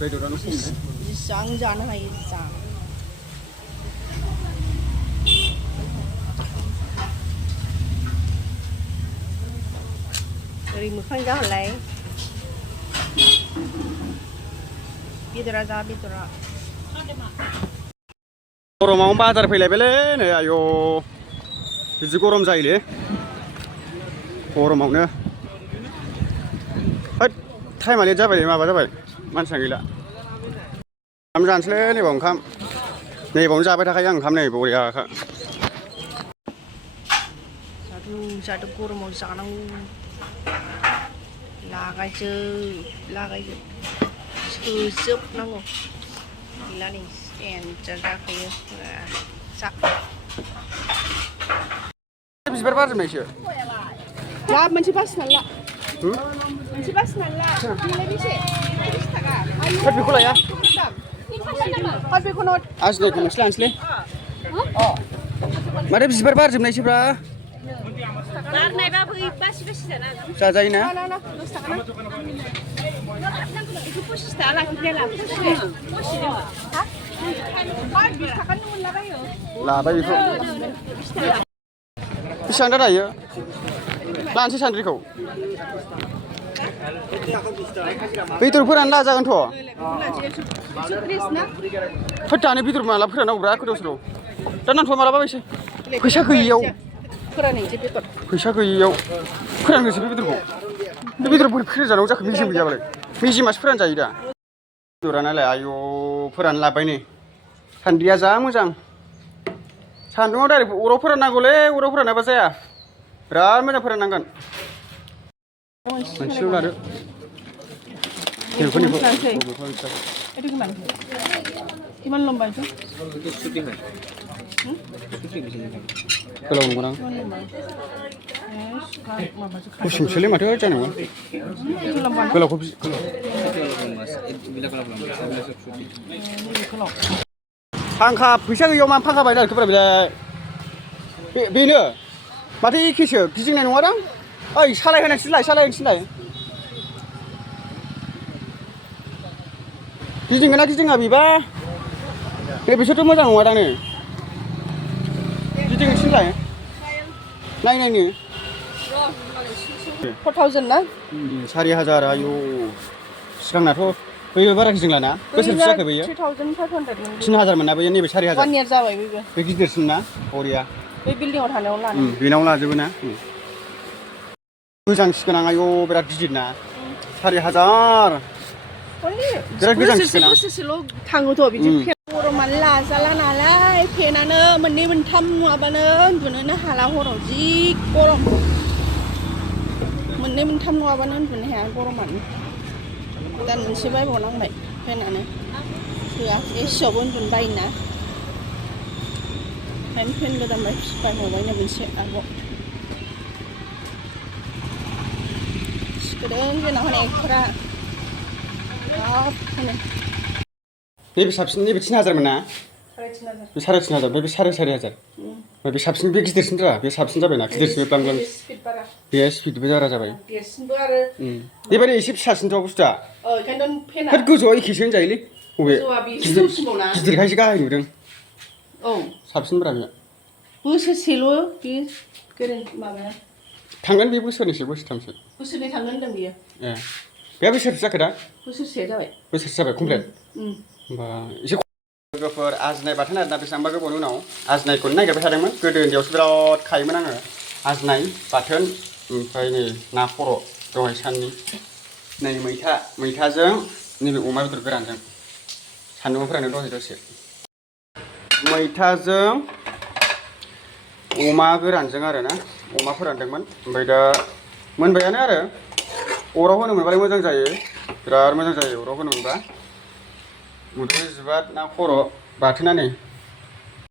बेदरानो खम जेसेबां जानो हायो जा ओरै मोखां जाहरलाय बेदरा जा बेदरा गरमाव बाजार फैलायबायलै नै आयौ बिदि गरम जायोलै गरमावनो होद टाइमा लेट जाबाय माबा जाबाय मानसिया गैला ओंखाम जानोसैलै नैबाव ओंखाम नैबावनो जाबाय थाखायो आं ओंखाम नै बरियाखा जादु गरमाव जानांगौ लागायजोब सोजोबनांगौ गैला नै एन्जार जाखायो बिबार बारजोबनायसो ला मोनसे बासिनानै ला मोनसे बासिनानै ला बेलाय बेसे थाखा होद बेखौ लाया होद बेखौ नट आजिनायखौ नोंसो लानोसैलै माथो बिबार बारजोबनायसोब्रा बारनायबा बै बासि जाना जाजायोना ना 10 थाखा ना बेखौ 25 थाखा लाखिदो ला 20 थाखानि मोनलाबायो लाबाय बेखौ बेसेबां दा दायो लानोसै सान्द्रिखौ बेदरफोरानो लाजागोनथ' होद दानो बेदर माला फोराननांगौब्रा गोदाव सोराव दा नांथ'वा मालाबा बायसै फैसा गैयियाव फैसा गैयियाव फोराननोसै बे बेदरखौ बे बेदर बोरै फोरानजानांगौ जाखो मेजेम गैयाबालाय मेजेमासो फोरानजायो दा बेदरानालाय आयौ फोरान लाबाय नै सान्द्रिया जा मोजां सान्दुङाव डाइरेक्ट अराव फोराननांगौलै अराव फोरानाबा जाया बिराद मोजां फोराननांगोन मोनसेल' लादो गोलाव नंगौना गुसुंसोलै माथो जानांगौ गोलावखौ फांखा फैसा गैयियाव मा फांखा बायना होखोब्रा बेलाय बेनो माथो एखेसो गिदिंनाय नङादां ओइ सालायहोनांसिनलाय गिदिंगोन ना गिदिङा बेबा नै बिसोरथ' मोजां नङादां नै गिदिंनोसैलाय नायनायनो 4000 ना 4000 आयौ सिगांनाथ' बैबो बारा गिदिंलाना बोसोरसे जाखो बैयो 3500 3000 मोनना बैयो नैबे 4000 1 year जाबाय बेबो बे गिदिरसिन ना बरिया बे बिल्डिंआव थानायाव लानो बेनाव लाजोबो ना मोजांसिगोन आं आयौ बिराद गिदिर ना 4000 बिराद गोजांसिगोन बोसोरसेल' थाङोथ' बिदि गरमानो लाजाला नालाय फेनानो मोननै मोनथाम नङाबानो उन्दुनोनो हाला हराव जि गरम मोननै मोनथाम नङाबानो उन्दुनो हाया गरमानो दा मोनसे बायबावनांबाय फेनानो गैया एसियावबो उन्दुनो बायोना ओंखायनो फेन गोदान बायबावबायनो मोनसे आरोबाव सिखोदों जोंनाव हनै नैबे साबसिन नैबे 3000 मोन ना 3500 बे 3500 बे 4500 बे साबसिन बे गिदिरसिनद्रा बे साबसिन जाबायना गिदिरसिन बे ब्लां बे स्पिडबो बारा जाबाय देरसिनबो आरो बेबायदि एसे फिसासिनथ' बुस्थुआ ओंखायनोथ' फेना होद गोजौआव एखेसो होनजायोलै बबे गिदिरखायसो गाहाय नुदों औ साबसिनब्रा बे बोसोरसेल' बे माबाया थांगोन बे बोसोरथामसो बोसोरनै थांगोन होनदों बियो ए बे बोसोरसे जाखो दा बोसोरसे जाबाय कमप्लिट होमबा एसे लोगोफोर आजिनाय बाथोन आरोना बेसेबांबा गोबावनि उनाव आजिनायखौनो नागिरबाय थादोंमोन गोदो उन्दैयावसो बिराद खायोमोन आङो आजिनाय बाथोन ओमफ्राय नै ना खर' दहाय साननि नै मैथाजों नैबे अमा बेदर गोरानजों सान्दुङाव फोरानो दसे मैथाजों अमा गोरानजों आरोना अमा फोरानदोंमोन ओमफ्राय दा मोनबायानो आरो अराव होनो मोनबालाय मोजां जायो बिराद मोजां जायो अराव होनो मोनबा मुदुफुल बिबार ना खर' बाथोना नै